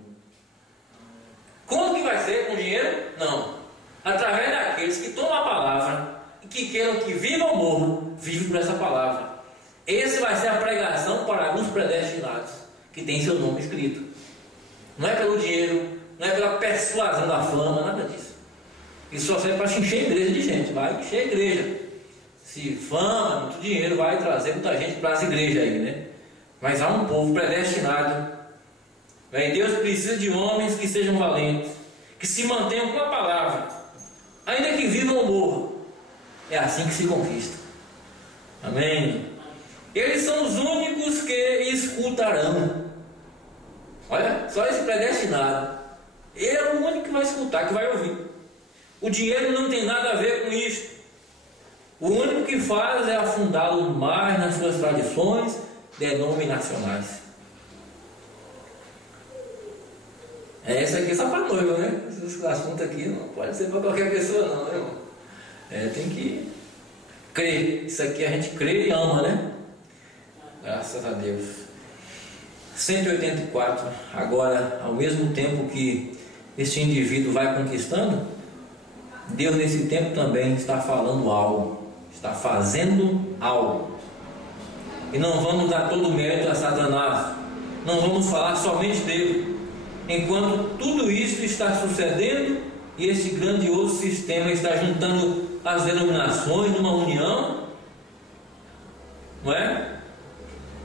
Como que vai ser com dinheiro? Não. Através daqueles que tomam a palavra e que queiram que viva ou morram, vivem por essa palavra. Esse vai ser a pregação para alguns predestinados que têm seu nome escrito. Não é pelo dinheiro, não é pela persuasão da fama, nada disso. Isso só serve para encher a igreja de gente. Vai encher a igreja. Se fama, muito dinheiro, vai trazer muita gente para as igrejas aí, né? Mas há um povo predestinado. E Deus precisa de homens que sejam valentes, que se mantenham com a palavra, ainda que vivam ou morram. É assim que se conquista. Amém? Eles são os únicos que escutarão. Olha, só esse predestinado. Ele é o único que vai escutar, que vai ouvir. O dinheiro não tem nada a ver com isso. O único que faz é afundá-lo mais nas suas tradições denominacionais. Essa aqui é só para noiva, né? Esse assunto aqui não pode ser para qualquer pessoa, não, né, irmão? Tem que crer. Isso aqui a gente crê e ama, né? Graças a Deus. 184. Agora, ao mesmo tempo que este indivíduo vai conquistando, Deus nesse tempo também está falando algo, está fazendo algo. E não vamos dar todo o mérito a Satanás, não vamos falar somente dele. Enquanto tudo isso está sucedendo e esse grandioso sistema está juntando as denominações numa união, não é?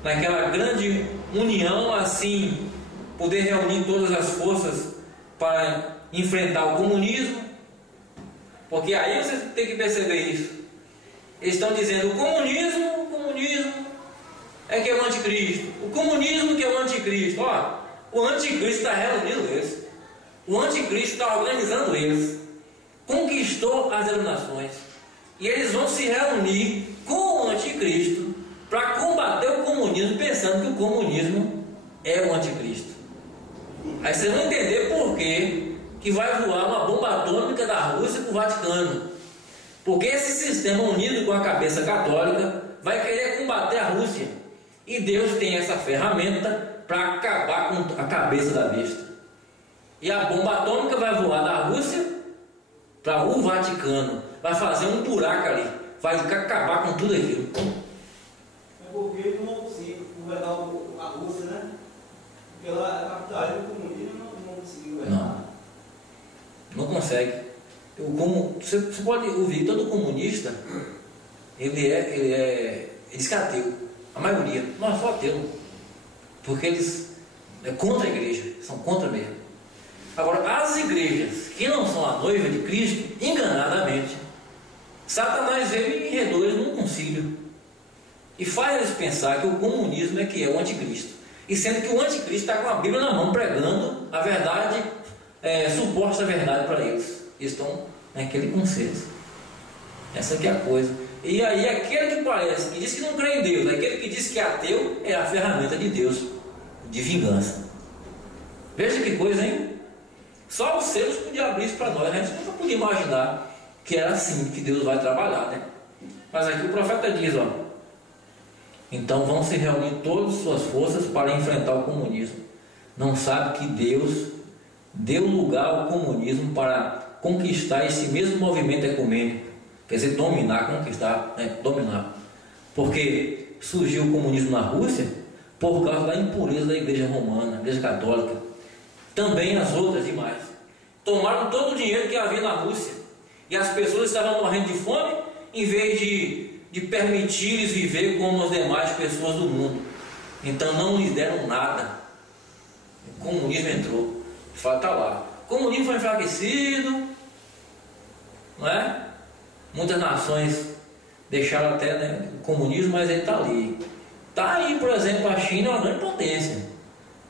Naquela grande união, assim, poder reunir todas as forças para enfrentar o comunismo. Porque aí você tem que perceber isso. Eles estão dizendo: o comunismo é que é o anticristo. O comunismo que é o anticristo. Ó, o anticristo está reunindo eles. O anticristo está organizando eles. Conquistou as denominações. E eles vão se reunir com o anticristo para combater o comunismo, pensando que o comunismo é o anticristo. Aí vocês vão entender por que vai voar uma bomba atômica da Rússia para o Vaticano. Porque esse sistema unido com a cabeça católica vai querer combater a Rússia. E Deus tem essa ferramenta para acabar com a cabeça da besta. E a bomba atômica vai voar da Rússia para o Vaticano. Vai fazer um buraco ali. Vai acabar com tudo aquilo. É porque ele não conseguiu governar a Rússia, né? Porque ela é a capital do comunismo, não conseguiu governar. Não consegue. Você pode ouvir, todo comunista, ele diz que é ateu. A maioria, não é só ateu. Porque eles é contra a igreja, são contra mesmo. Agora, as igrejas que não são a noiva de Cristo, enganadamente, Satanás veio e enredou eles num concílio e faz eles pensar que o comunismo é que é o anticristo, e sendo que o anticristo está com a Bíblia na mão pregando a verdade, suposta verdade para eles. Eles estão naquele consenso. Essa aqui é a coisa. E aí aquele que parece que diz que não crê em Deus, aquele que diz que é ateu, é a ferramenta de Deus de vingança. Veja que coisa, hein? Só os seus podiam abrir isso para nós. A gente nunca podia imaginar que era assim que Deus vai trabalhar, né? Mas aqui o profeta diz, ó: então vão se reunir todas as suas forças para enfrentar o comunismo. Não sabe que Deus deu lugar ao comunismo para conquistar esse mesmo movimento ecumênico. Quer dizer, dominar, conquistar, né? Dominar. Porque surgiu o comunismo na Rússia por causa da impureza da igreja romana, da igreja católica. Também as outras demais. Tomaram todo o dinheiro que havia na Rússia. E as pessoas estavam morrendo de fome, em vez de permitir-lhes viver como as demais pessoas do mundo. Então não lhes deram nada. O comunismo entrou. Está lá. O comunismo foi enfraquecido, não é? Muitas nações deixaram até, né, o comunismo, mas ele está ali. Está aí, por exemplo, a China é uma grande potência.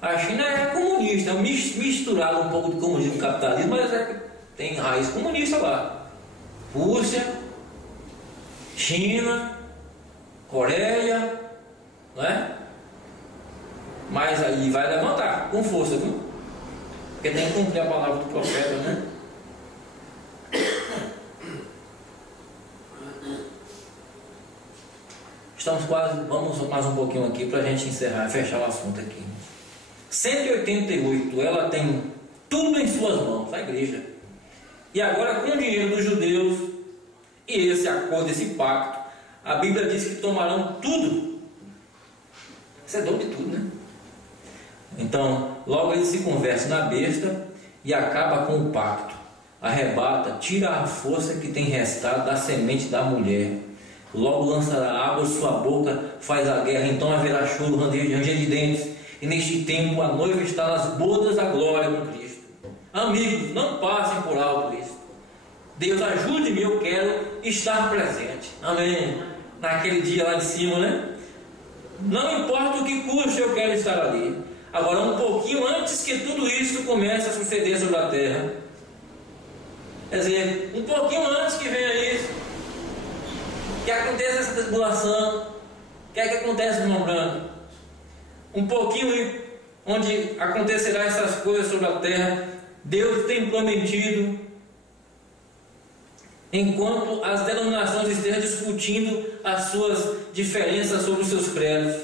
A China é comunista, é misturado um pouco de comunismo e capitalismo, mas tem raiz comunista lá. Rússia, China, Coreia, não é? Mas aí vai levantar com força, viu? Porque tem que cumprir a palavra do profeta, né? Estamos quase, vamos mais um pouquinho aqui para a gente encerrar, fechar o assunto aqui. 188, ela tem tudo em suas mãos, a igreja. E agora, com o dinheiro dos judeus e esse acordo, esse pacto, a Bíblia diz que tomarão tudo. Isso é dono de tudo, né? Então, logo ele se converte na besta e acaba com o pacto. Arrebata, tira a força que tem restado da semente da mulher. Logo lançará água de sua boca, faz a guerra, então haverá choro, ranger de dentes. E neste tempo a noiva está nas bodas da glória com Cristo. Amigos, não passem por alto isso. Deus ajude-me, eu quero estar presente. Amém. Naquele dia lá de cima, né? Não importa o que custe, eu quero estar ali. Agora, um pouquinho antes que tudo isso comece a suceder sobre a terra. Quer dizer, um pouquinho antes que venha isso, que aconteça essa tribulação, o que é que acontece, irmão Branco? Um pouquinho onde acontecerá essas coisas sobre a terra, Deus tem prometido, enquanto as denominações estejam discutindo as suas diferenças sobre os seus credos,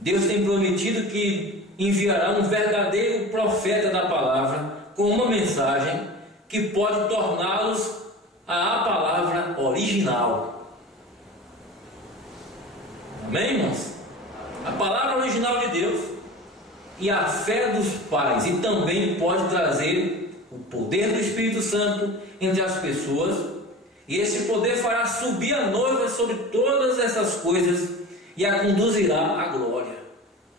Deus tem prometido que enviará um verdadeiro profeta da palavra com uma mensagem que pode torná-los a palavra original. Amém, irmãos? A palavra original de Deus e a fé dos pais, e também pode trazer o poder do Espírito Santo entre as pessoas, e esse poder fará subir a noiva sobre todas essas coisas e a conduzirá à glória.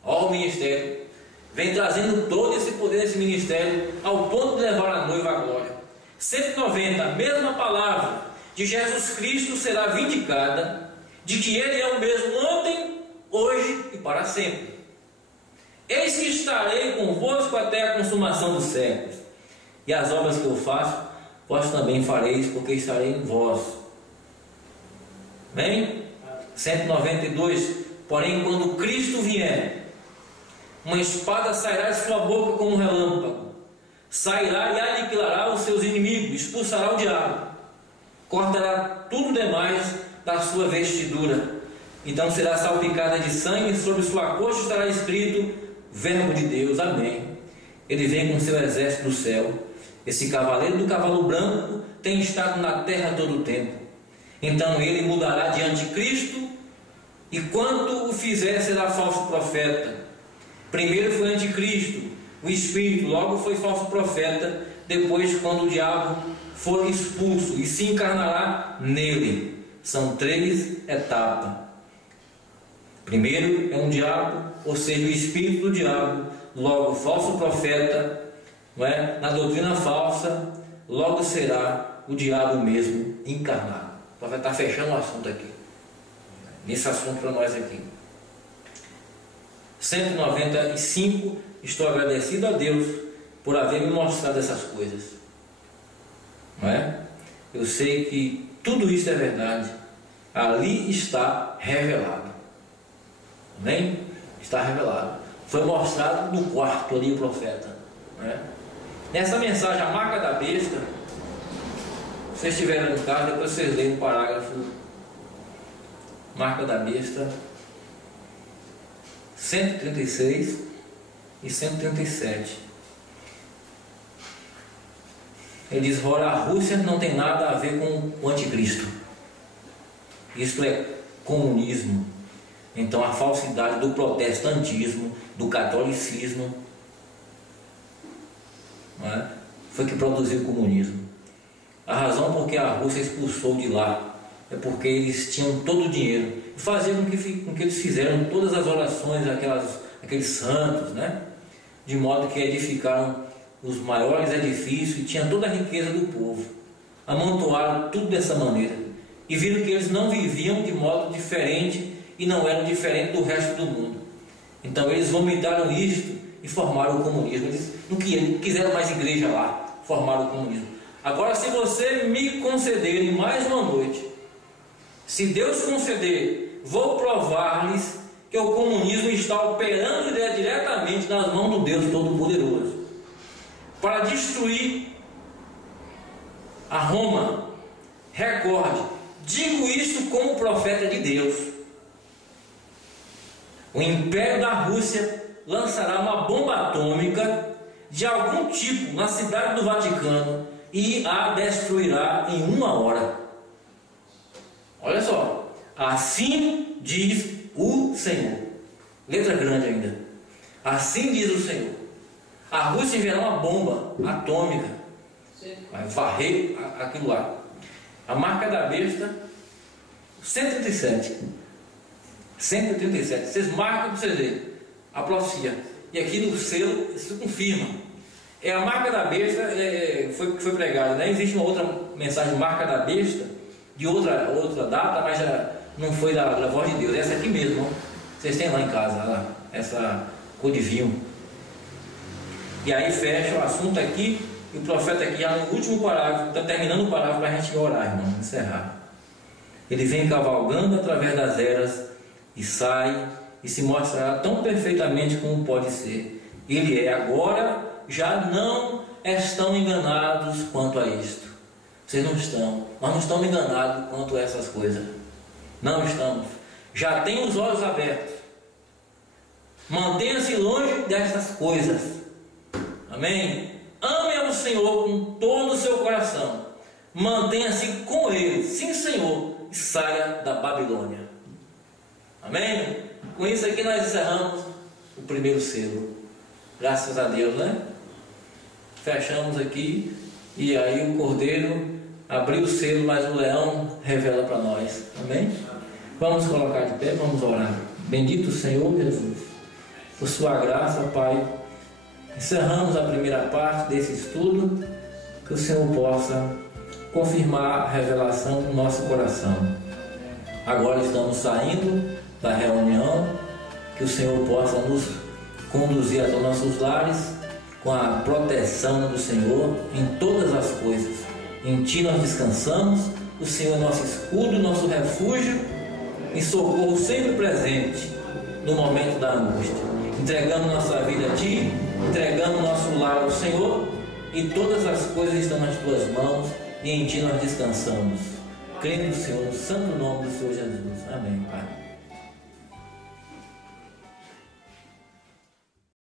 Ó, o ministério vem trazendo todo esse poder, esse ministério, ao ponto de levar a noiva à glória. 190, a mesma palavra de Jesus Cristo será vindicada, de que Ele é o mesmo ontem, hoje e para sempre. Eis que estarei convosco até a consumação dos séculos, e as obras que eu faço, vós também fareis, porque estarei em vós. Bem? 192, porém quando Cristo vier, uma espada sairá de sua boca como um relâmpago, sairá e aniquilará os seus inimigos, expulsará o diabo, cortará tudo demais da sua vestidura, então será salpicada de sangue, sobre sua coxa estará escrito Verbo de Deus, amém. Ele vem com seu exército do céu. Esse cavaleiro do cavalo branco tem estado na terra todo o tempo. Então ele mudará de anticristo, e quanto o fizer será falso profeta. Primeiro foi anticristo, o espírito, logo foi falso profeta, depois quando o diabo for expulso e se encarnará nele. São 3 etapas. Primeiro é um diabo, ou seja, o espírito do diabo, logo falso profeta, não é? Na doutrina falsa, logo será o diabo mesmo encarnado. Então vai estar fechando o assunto aqui, nesse assunto para nós aqui. 195, estou agradecido a Deus por haver me mostrado essas coisas, não é? Eu sei que tudo isso é verdade, ali está revelado, amém? Está revelado, foi mostrado no quarto ali o profeta, não é? Nessa mensagem, a marca da besta, se vocês estiverem no carro, depois vocês leem o parágrafo, marca da besta, 136 e 137. Ele diz: ora, a Rússia não tem nada a ver com o anticristo. Isto é comunismo. Então a falsidade do protestantismo, do catolicismo, não é? Foi que produziu o comunismo. A razão por que a Rússia expulsou de lá é porque eles tinham todo o dinheiro e faziam com que eles fizeram todas as orações, aqueles santos, né? De modo que edificaram os maiores edifícios e tinham toda a riqueza do povo. Amontoaram tudo dessa maneira e viram que eles não viviam de modo diferente e não eram diferentes do resto do mundo. Então eles vomitaram isto e formaram o comunismo. Eles não quiseram mais igreja lá, formaram o comunismo. Agora, se você me concederem mais uma noite, se Deus conceder, vou provar-lhes que o comunismo está operando diretamente nas mãos do Deus Todo-Poderoso para destruir a Roma. Recorde, digo isto como profeta de Deus. o Império da Rússia lançará uma bomba atômica de algum tipo na cidade do Vaticano e a destruirá em 1 hora. Olha só, assim diz o Senhor. Letra grande ainda. Assim diz o Senhor. A Rússia enviará uma bomba atômica, vai varrer aquilo lá. A marca da besta, 137. 137. Vocês marcam para vocês verem a profecia. E aqui no selo isso confirma. É a marca da besta, foi pregada, né? Existe uma outra mensagem, marca da besta, de outra data, mas já não foi da voz de Deus. Essa aqui mesmo, ó. Vocês têm lá em casa, essa cor de vinho. E aí fecha o assunto aqui, e o profeta aqui já no último parágrafo, está terminando o parágrafo para a gente orar, irmão, encerrar. Ele vem cavalgando através das eras e sai e se mostrará tão perfeitamente como pode ser. Ele é agora, já não estão enganados quanto a isto. Vocês não estão, nós não estamos enganados quanto a essas coisas. Não estamos. Já tem os olhos abertos. Mantenha-se longe destas coisas. Amém? Ame ao Senhor com todo o seu coração. Mantenha-se com Ele, sim, Senhor, e saia da Babilônia. Amém? Com isso aqui nós encerramos o primeiro selo. Graças a Deus, né? Fechamos aqui. E aí o cordeiro abriu o selo, mas o leão revela para nós. Amém? Vamos colocar de pé, vamos orar. Bendito Senhor Jesus, por sua graça, Pai. Encerramos a primeira parte desse estudo. Que o Senhor possa confirmar a revelação no nosso coração. Agora estamos saindo da reunião. Que o Senhor possa nos conduzir aos nossos lares com a proteção do Senhor em todas as coisas. Em Ti nós descansamos. O Senhor é nosso escudo, nosso refúgio e socorro sempre presente no momento da angústia. Entregamos nossa vida a Ti, entregamos nosso lar ao Senhor, e todas as coisas estão nas Tuas mãos, e em Ti nós descansamos. Crendo no Senhor, no santo nome do Senhor Jesus. Amém, Pai.